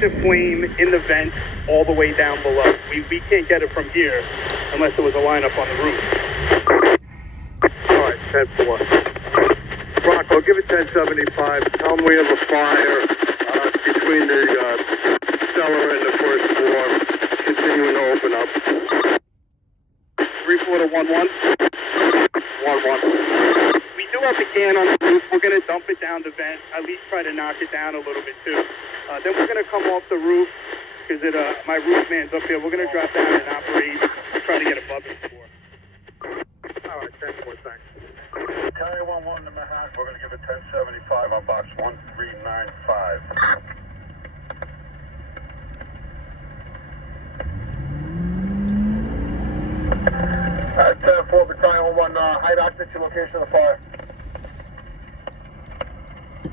The flame in the vent all the way down below. We can't get it from here unless there was a lineup on the roof. All right, 10-4. Rocco, give it 1075. Tell them we have a fire between the cellar and the first floor, continuing to open up. 3-4 to 1-1. 1-1. We do have the can on the roof. We're going to dump it down the vent, at least try to knock it down a little bit too. Then we're going to come off the roof because my roof man's up here. We're going to drop down and operate and try to get above the floor. All right, 10-4, thanks. Carry 1-1 to Manhattan. We're going to give it 1075 on box 1395. 10-4, battalion 1, height occupancy location of the fire.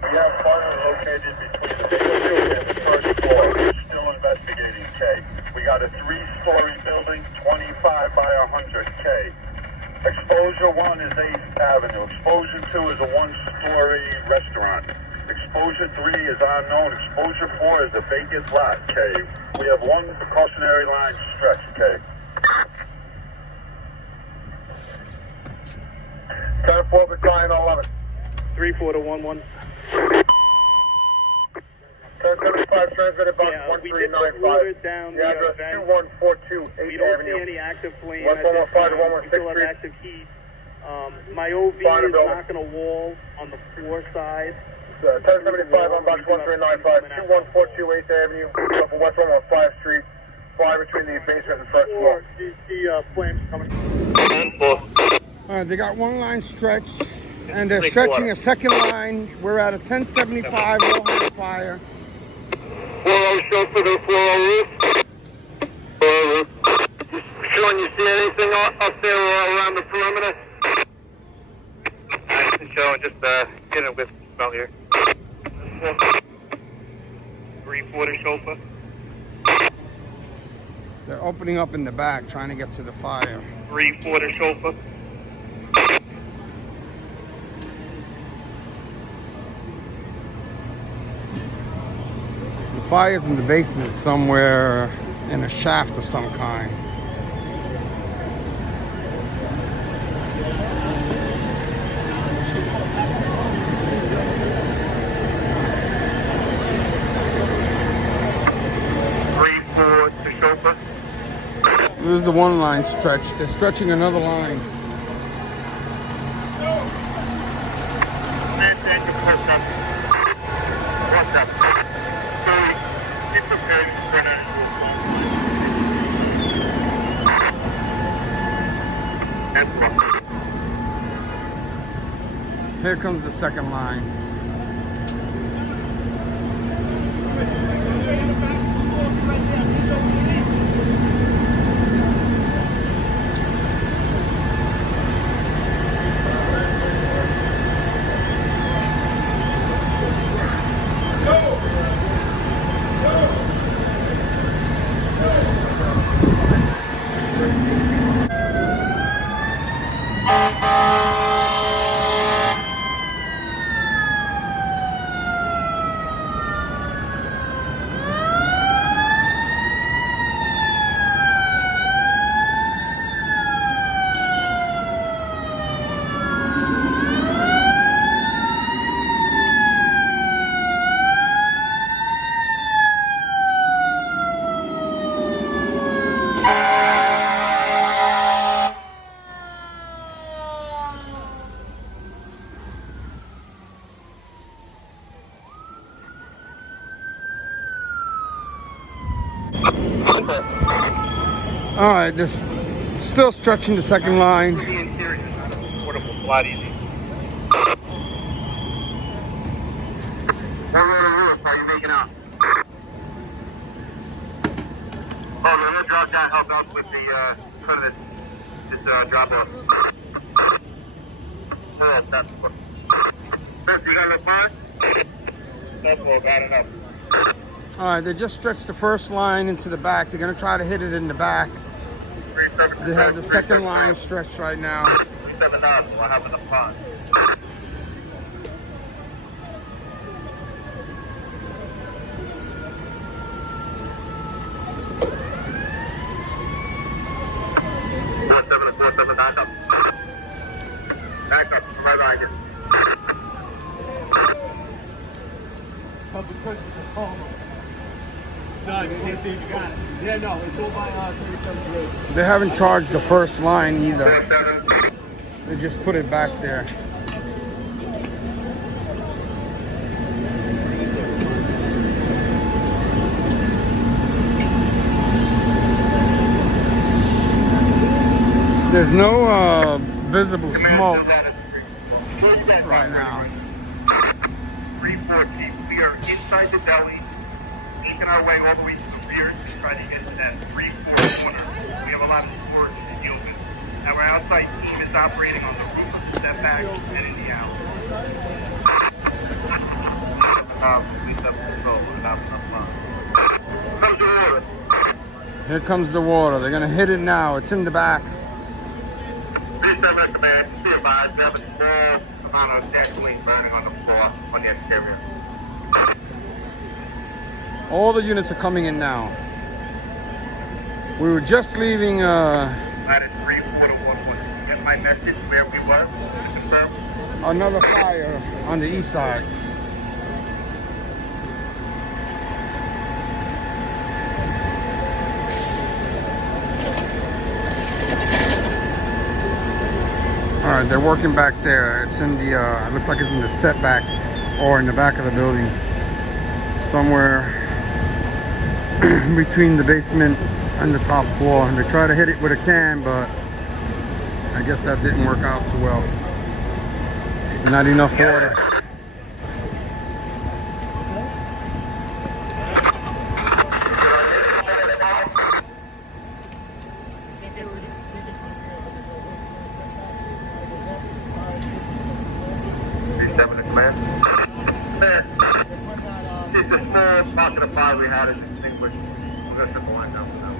We have fire located between the building and the first floor. Still investigating, K. We got a 3-story building, 25 by 100, K. Exposure 1 is 8th Avenue. Exposure 2 is a 1-story restaurant. Exposure 3 is unknown. Exposure 4 is a vacant lot, K. We have 1 precautionary line stretched, K. 10-4, battalion 11. 3-4 to 1-1. 1075 transmitted box We did put water 1395. down The address vent. 2142 We 8th don't Avenue. see any active flame West at this 115 to time. We still have 116. active heat. My OV Fire is building. knocking a wall on the floor side. 1075 on box 1395, 2142 8th Avenue, up on West 115 Street. Fire between the basement and first floor. The flames coming. All right, they got one line stretched, and they're stretching a second line. We're at a 1075 overhaul fire. 40 show for the 40 roof. Sean, you see anything up there or around the perimeter? Showing just getting a whiskey smell here. 3-4 to chauffeur. They're opening up in the back, trying to get to the fire. 3-4 to chauffeur. The fire's in the basement somewhere in a shaft of some kind. This is the one line stretch. They're stretching another line. Here comes the second line. All right, this still stretching the second line. The interior, portable, a lot easy. How you making out? Oh, they're gonna drop down, help out with the front of it. Just drop off. Oh, that's what. You got enough fire? That's all, got enough. All right, they just stretched the first line into the back. They're gonna try to hit it in the back. They have the second line stretched right now. 379, we'll have enough fire. They haven't charged the first line either. They just put it back there. There's no visible smoke right now. 314. We are inside the deli, making our way all the way to the rear to try to get to that 3-4 corner. We have a lot of storage to deal with. Our outside team is operating on the roof of the setback and in the alley. Here comes the water. They're gonna hit it now. It's in the back. Please don't recommend. Be advised, we have a small amount of gasoline burning on the floor on the exterior. All the units are coming in now. We were just leaving That is 3-4-1-1. Get my message where we were. Confirm. another fire on the east side. All right, they're working back there. It's in the, looks like it's in the setback or in the back of the building. Somewhere between the basement and the top floor. And they try to hit it with a can, but I guess that didn't work out too well. Not enough water. It's a small pocket of fire we had in Extinguishing. We're going to shut the line down for now.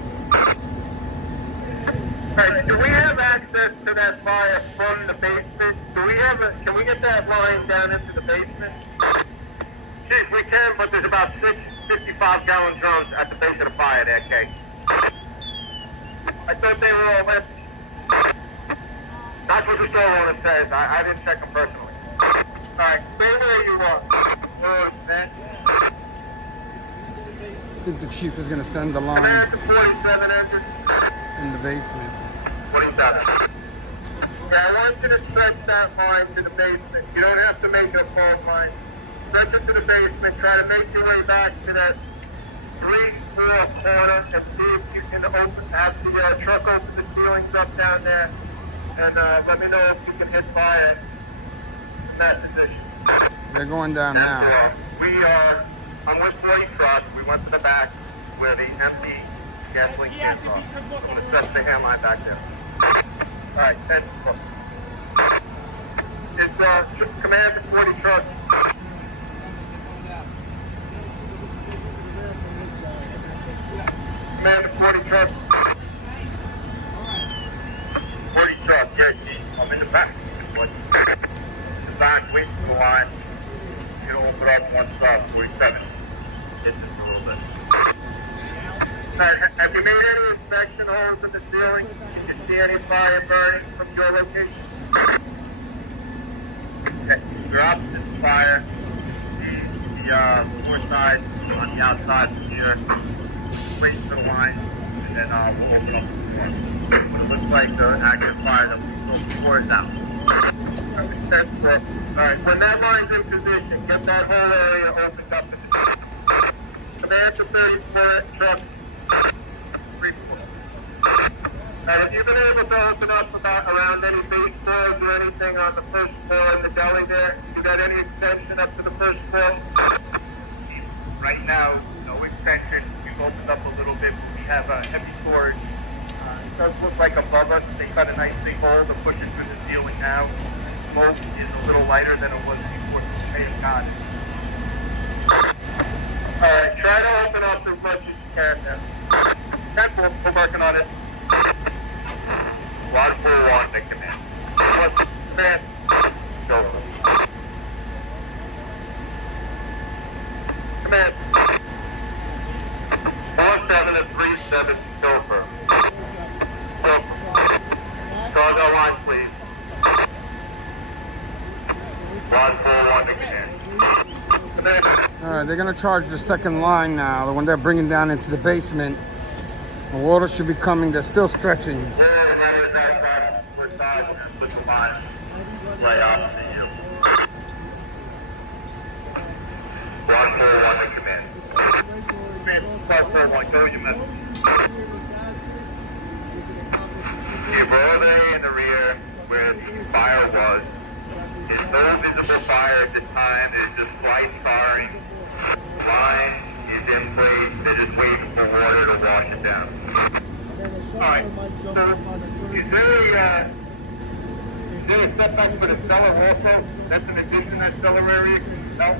Alright, do we have access to that fire from the basement? Can we get that line down into the basement? Chief, we can, but there's about 6 55-gallon drums at the base of the fire there, Kay. I thought they were all empty. That's what the store owner says. I didn't check them personally. Alright, stay where you are. I think the chief is gonna send the line Command to 47 engine. in the basement. 47. Yeah, I want you to stretch that line to the basement. You don't have to make it a full line. Stretch it to the basement. Try to make your way back to that 3-4 corner and see if you can have the truck open the ceilings up down there. And let me know if you can hit fire in that position. They're going down now. We are on 140 truck. We went to the back where the empty gasoline cans are. I'm going to stretch the hand line back there. All right, 10. It's command to 40 truck. Command to 40 truck. 40 truck, yeah, I'm in the back. The back, wait for the line. It'll open up one stop, 47. Get this a little bit. Have you made any inspection holes in the ceiling? Did you see any fire burning from your location? Okay, you're opposite the fire. The north side on the outside here. Wait for the line, and then we'll open up the door. But it looks like the active fire that we saw before is out. Alright, when that line's in position, get that whole area opened up. Command to 34 truck. 3-4. Have you been able to open up around any base floors or anything on the first floor in the deli there? You got any extension up to the first floor? Right now, no extension. We've opened up a little bit. We have heavy storage. It does look like above us. They cut a nice big hole to push it through the ceiling now. Smoke is a little lighter than it was before. Thank God. Alright, try to open up as much as you can then. We're working on it. 141, the command. Command. Go. Command. 4737, Gopher. Gopher. Cargo line, please. 141, the command. Command. All right, they're gonna charge the second line now, the one they're bringing down into the basement. The water should be coming. They're still stretching. We're starting to put the line right off to you. 141 to command. Command, 541, go your message. The roadway in the rear where the fire was. There's no visible fire at this time. There's just slight scarring. The line is in place. They're just waiting for water to wash it down. Alright, so is there a setback for the cellar also? That's an addition to that cellar area? No?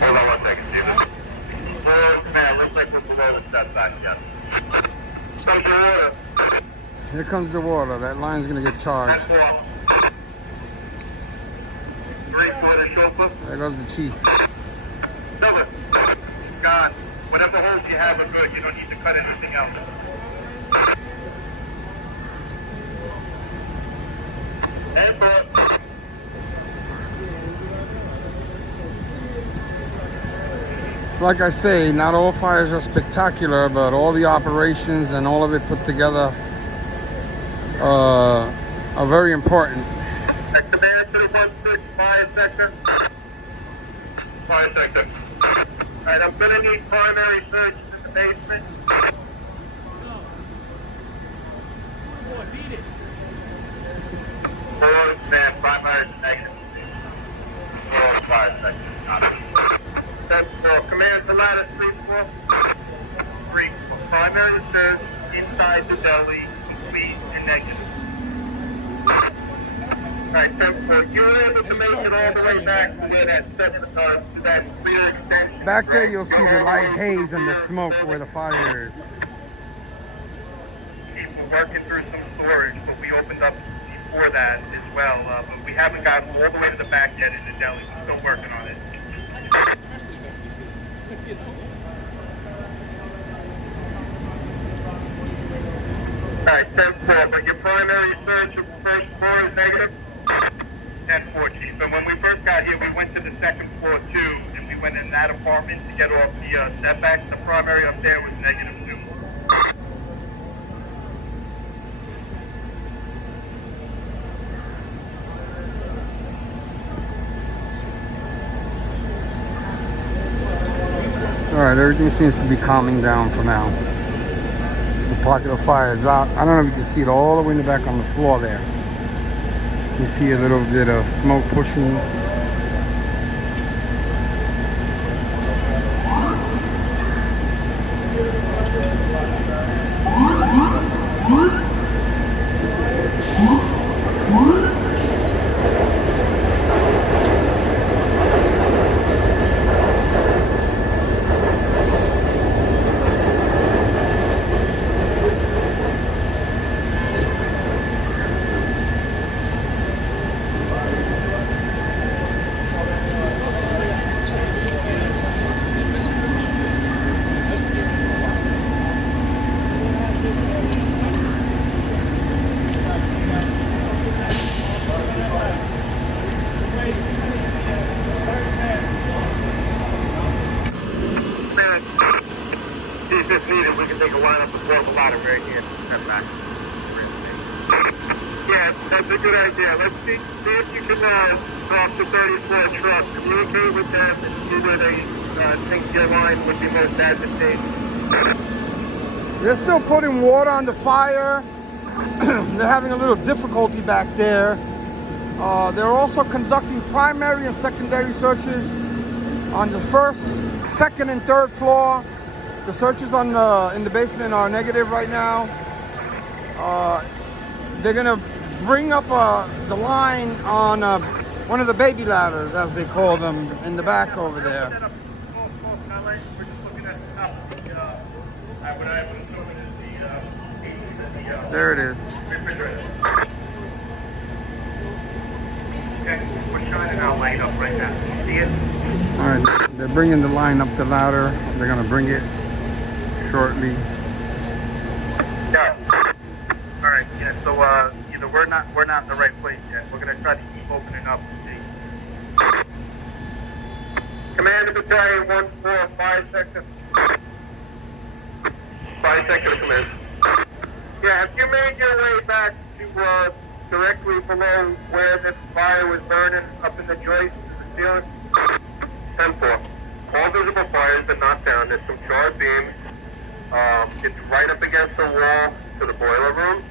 Hold on 1 second, Jim. Man, looks like we're below the setback, yes. Comes the water. Here comes the water. That line's gonna get charged. That's 3 for the chauffeur. There goes the chief. Silver. God, whatever holes you have are good. You don't need to cut anything else. And It's like I say, not all fires are spectacular, but all the operations and all of it put together are very important. command to the 1-6 fire sector. Fire sector. Alright, I'm gonna need primary search in the basement. Man, primary negative. Fire sector. That's for command to ladder 3-4. 3. Primary search inside the deli, complete and negative. Alright, 10-4. You were able to make it all the way back to where that to that rear extension. Back there you'll see the light haze and the smoke where the fire is. We're working through some storage, but we opened up before that as well. But we haven't gotten all the way to the back yet in the deli. We're still working on it. Alright, 10-4, but your primary search of the first floor is negative? 10-4, Chief. And when we first got here, we went to the second floor too, and we went in that apartment to get off the setbacks. The primary up there was negative 2. Alright, everything seems to be calming down for now. The pocket of fire is out. I don't know if you can see it all the way in the back on the floor there. You see a little bit of smoke pushing. If needed, we can take a lineup before the ladder right here. Step back. Yeah, that's a good idea. Let's see if you can drop the 34 truck, communicate with them, and see where they think your line would be most advantageous. They're still putting water on the fire. They're having a little difficulty back there. They're also conducting primary and secondary searches on the first, second, and third floor. The searches on in the basement are negative right now. They're gonna bring up the line on one of the baby ladders, as they call them, in the back over there. There it is. Okay, we're shining our light up right now. See it? All right, they're bringing the line up the ladder. They're gonna bring it shortly. Yeah. All right. Yeah. So either we're not in the right place yet. We're gonna try to keep opening up and see. Commander Battalion 1-4, fire sector. Fire sector, command. Yeah, if you made your way back to directly below where the fire was burning, up in the joist, the ceiling. 10-4. All visible fires are not down. There's some charred beams. It's right up against the wall to the boiler room.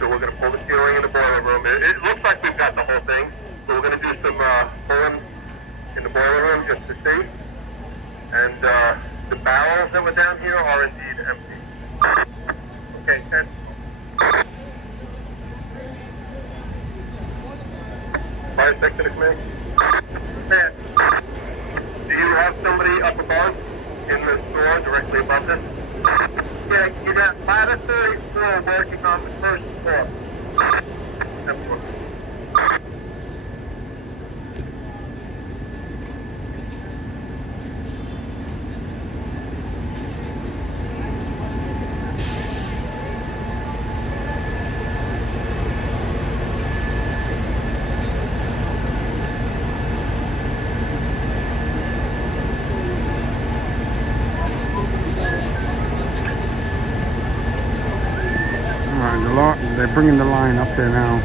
So we're going to pull the ceiling in the boiler room. It looks like we've got the whole thing. So we're going to do some pulling in the boiler room just to see. And the barrels that were down here are indeed empty. Okay, 10. Fire sector to command. Command. Do you have somebody up above in the store directly above this? Yeah, you got ladder 34 working on the first floor. They're bringing the line up there now.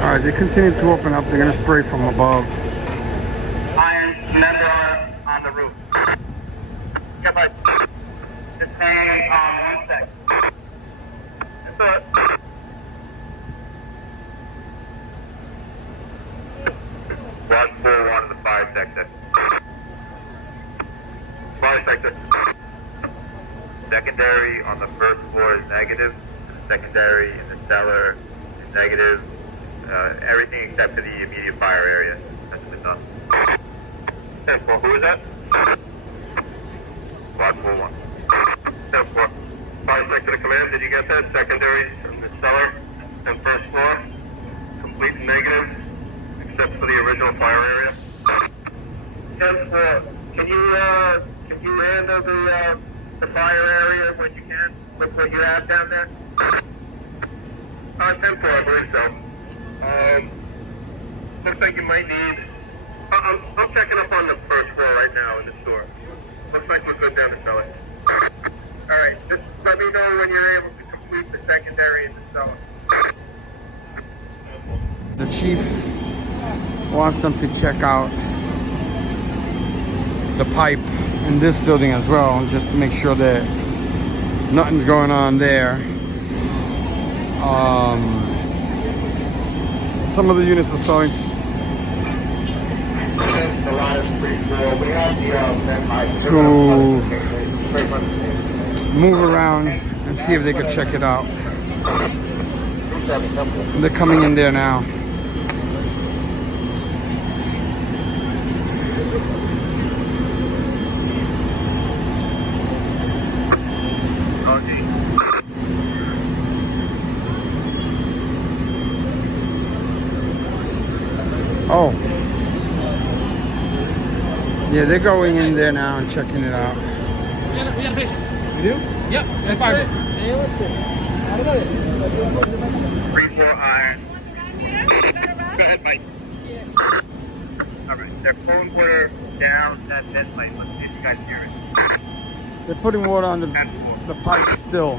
All right, they continue to open up. They're gonna spray from above. Iron member on the roof. Get my. Just hang on 1 sec. That's it. 141 in the fire sector. Fire sector. Secondary on the first floor is negative. Secondary in the cellar is negative. Everything except for the immediate fire area. That's been done. 10-4, who is that? Block 41. 10-4. Fire sector to command, did you get that? Secondary in the cellar and first floor. Complete and negative, except for the original fire area. 10-4. Can you handle the fire area when you can, with what you have down there? 10-4, I believe so. Looks like you might need. I'm checking up on the first floor right now in the store. Looks like we're good down the cellar. All right, just let me know when you're able to complete the secondary in the cellar. The chief wants them to check out the pipe in this building as well, just to make sure that nothing's going on there. Some of the units are starting to move around and see if they could check it out. They're coming in there now. Oh. Yeah, they're going in there now and checking it out. We got a patient. You do? Yep, that's fiber. 3-4 iron. Go ahead, Mike. Alright, they're pulling water down that vent pipe. Let's see if you guys hear it. They're putting water on the pipe still.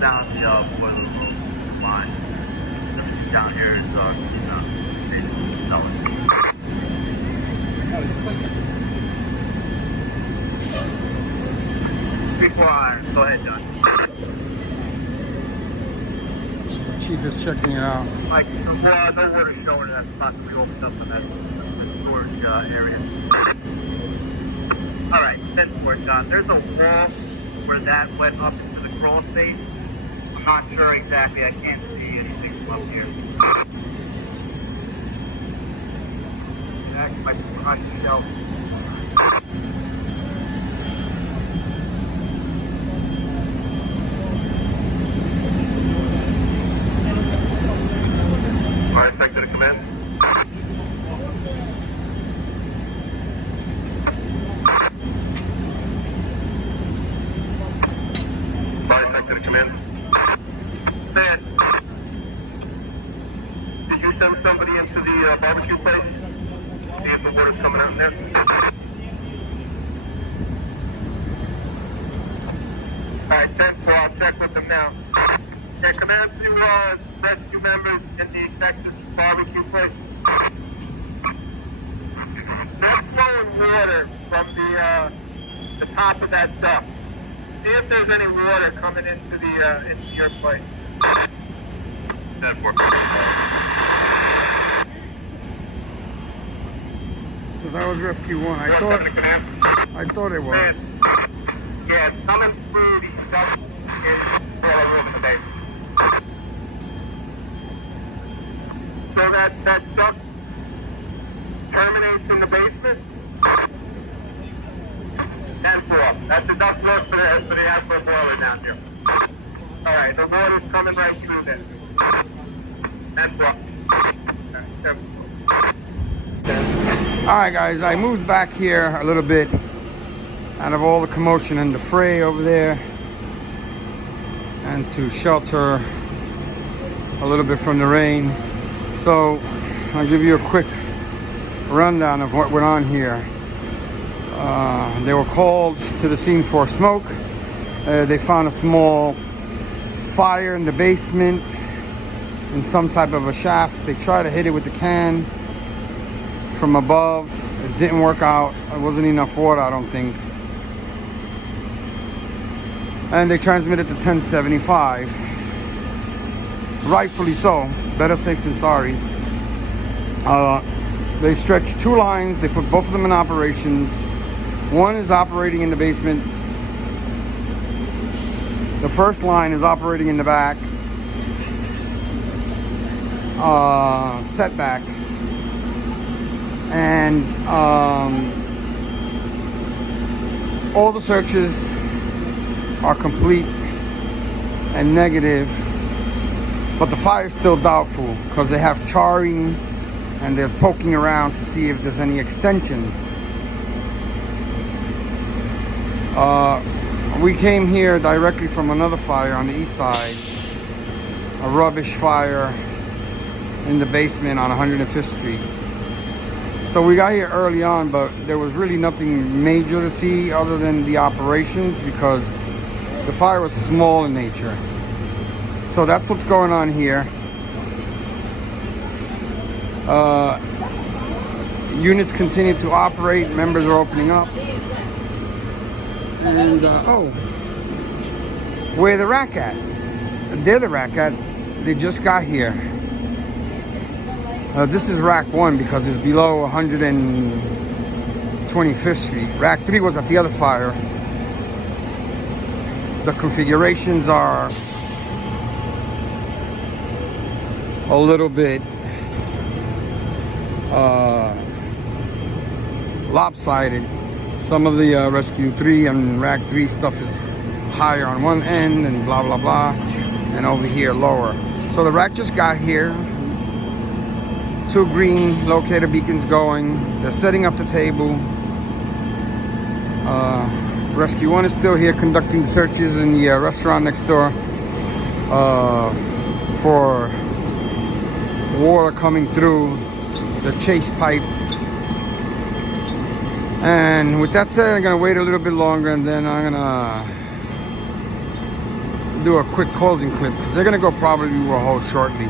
Down the boiler room line. Down here is iron. Go ahead, John. Chief is checking it out. Mike, no water showing that possibly opened up in that storage area. Alright, 10-4, John. There's a wall where that went up into the crawl space. I'm not sure exactly. I can't see anything up here. That's like on shelf. Fire sector to commence. Fire sector to commence. Man, did you send somebody into the barbecue place? See if the water's coming out in there? Alright, 10-4, I'll check with them now. Yeah, command to rescue members in the Texas barbecue place. They're flowing water from the top of that duct. See if there's any water coming into your place. 10-4. So that was rescue 1. I thought it was. Yeah, it's coming through the duct in the room in the basement. So that duct terminates in the basement? 10-4. That's the duct work for the actual boiler down here. Alright, the water's coming right through there. 10-4. Alright guys, I moved back here a little bit out of all the commotion and the fray over there, and to shelter a little bit from the rain. So I'll give you a quick rundown of what went on here. They were called to the scene for smoke. They found a small fire in the basement in some type of a shaft. They tried to hit it with the can from above. It didn't work out. There wasn't enough water, I don't think. And they transmitted to 1075. Rightfully so. Better safe than sorry. They stretched 2 lines. They put both of them in operations. One is operating in the basement. The first line is operating in the back. Setback. And all the searches are complete and negative, but the fire is still doubtful because they have charring and they're poking around to see if there's any extension. We came here directly from another fire on the east side, a rubbish fire in the basement on 105th Street. So we got here early on, but there was really nothing major to see other than the operations because the fire was small in nature. So that's what's going on here. Units continue to operate, members are opening up. And, oh, where the rack at? They're the rack at. They just got here. This is rack 1 because it's below 125th Street. Rack 3 was at the other fire. The configurations are a little bit lopsided. Some of the rescue 3 and rack 3 stuff is higher on one end and blah blah blah, and over here lower. So the rack just got here. 2 green locator beacons going. They're setting up the table. Rescue 1 is still here conducting the searches in the restaurant next door for water coming through the chase pipe. And with that said, I'm gonna wait a little bit longer and then I'm gonna do a quick closing clip because they're gonna go probably overhaul shortly.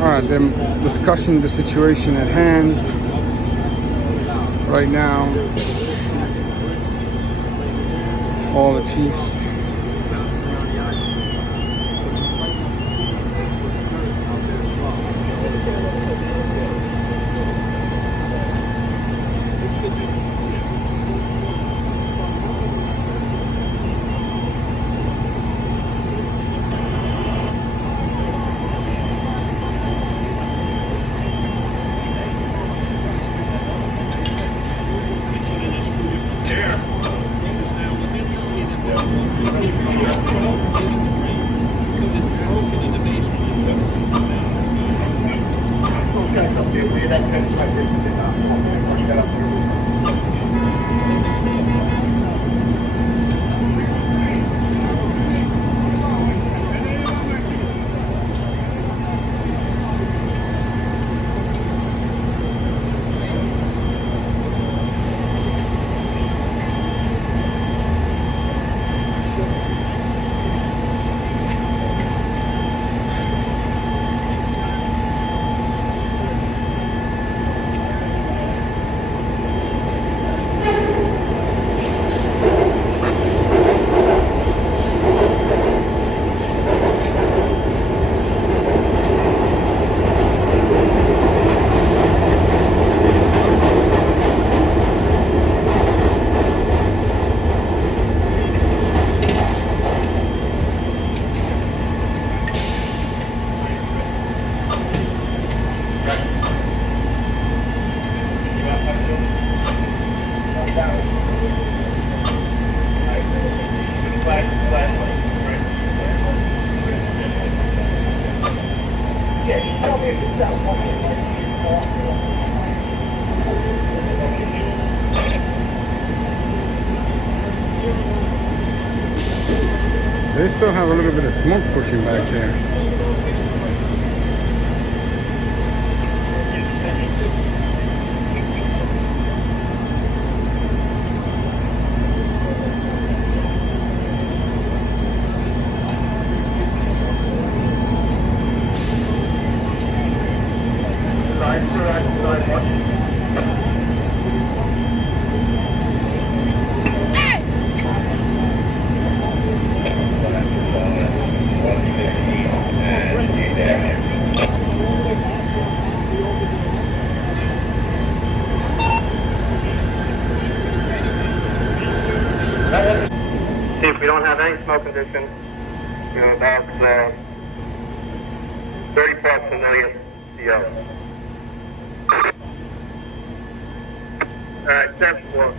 Alright, they're discussing the situation at hand right now. All the chiefs. Because it's broken in the basement. They still have a little bit of smoke pushing back there. See if we don't have any smoke condition, you know, about 30 parts per million CO. Alright, 10-4.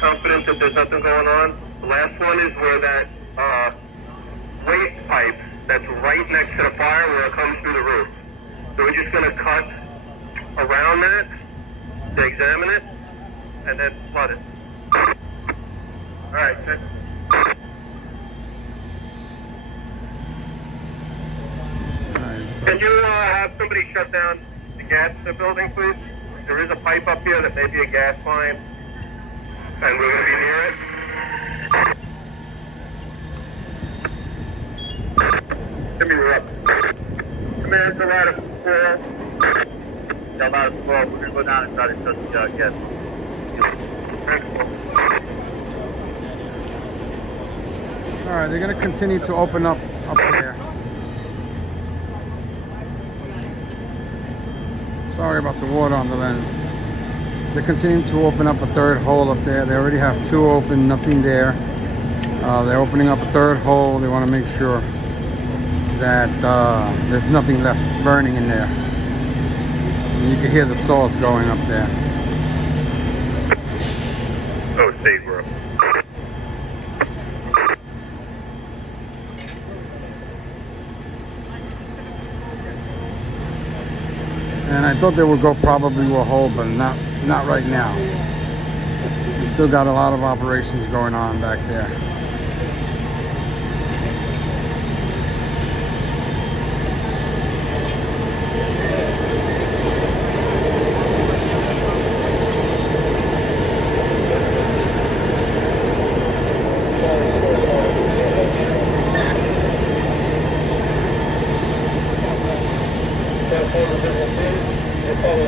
Confident that there's nothing going on. The last one is where that waste pipe that's right next to the fire where it comes through the roof. So we're just going to cut around that to examine it and then flood it. Alright, good. Can you have somebody shut down the gas in the building, please? There is a pipe up here that may be a gas line. And we're going to be near it. Give me the up. Command to ladder 4. Yeah, ladder 4. We're going to go down and try to shut the gas. Alright, they're going to continue to open up there. Sorry about the water on the lens. They're continuing to open up a third hole up there. They already have 2 open, nothing there. They're opening up a third hole. They want to make sure that there's nothing left burning in there. And you can hear the saws going up there. Oh, state room. And I thought they would go probably to a hole, but not right now. We still got a lot of operations going on back there.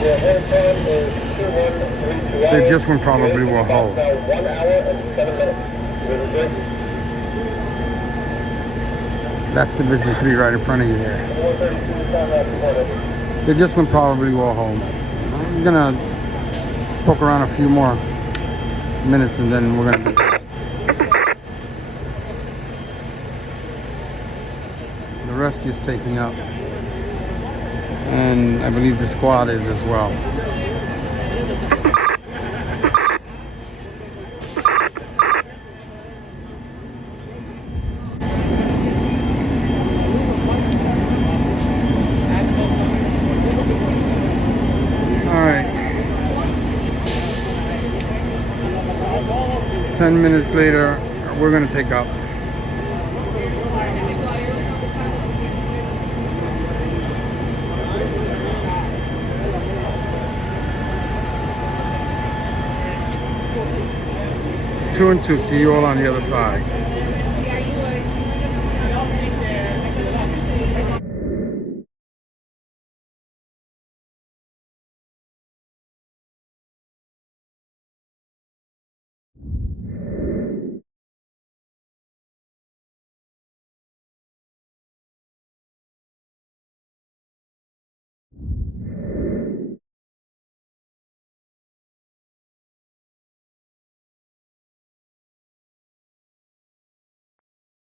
The whole time is 21. They just went probably will hold. Now 1 hour and 7 minutes. Division 3. That's Division 3 right in front of you there. 132 time last reported. They just went probably will hold. I'm gonna poke around a few more minutes and then we're gonna be done. The rescue's taking up. And I believe the squad is as well. All right. 10 minutes later, we're gonna take up. Two and two. See you all on the other side.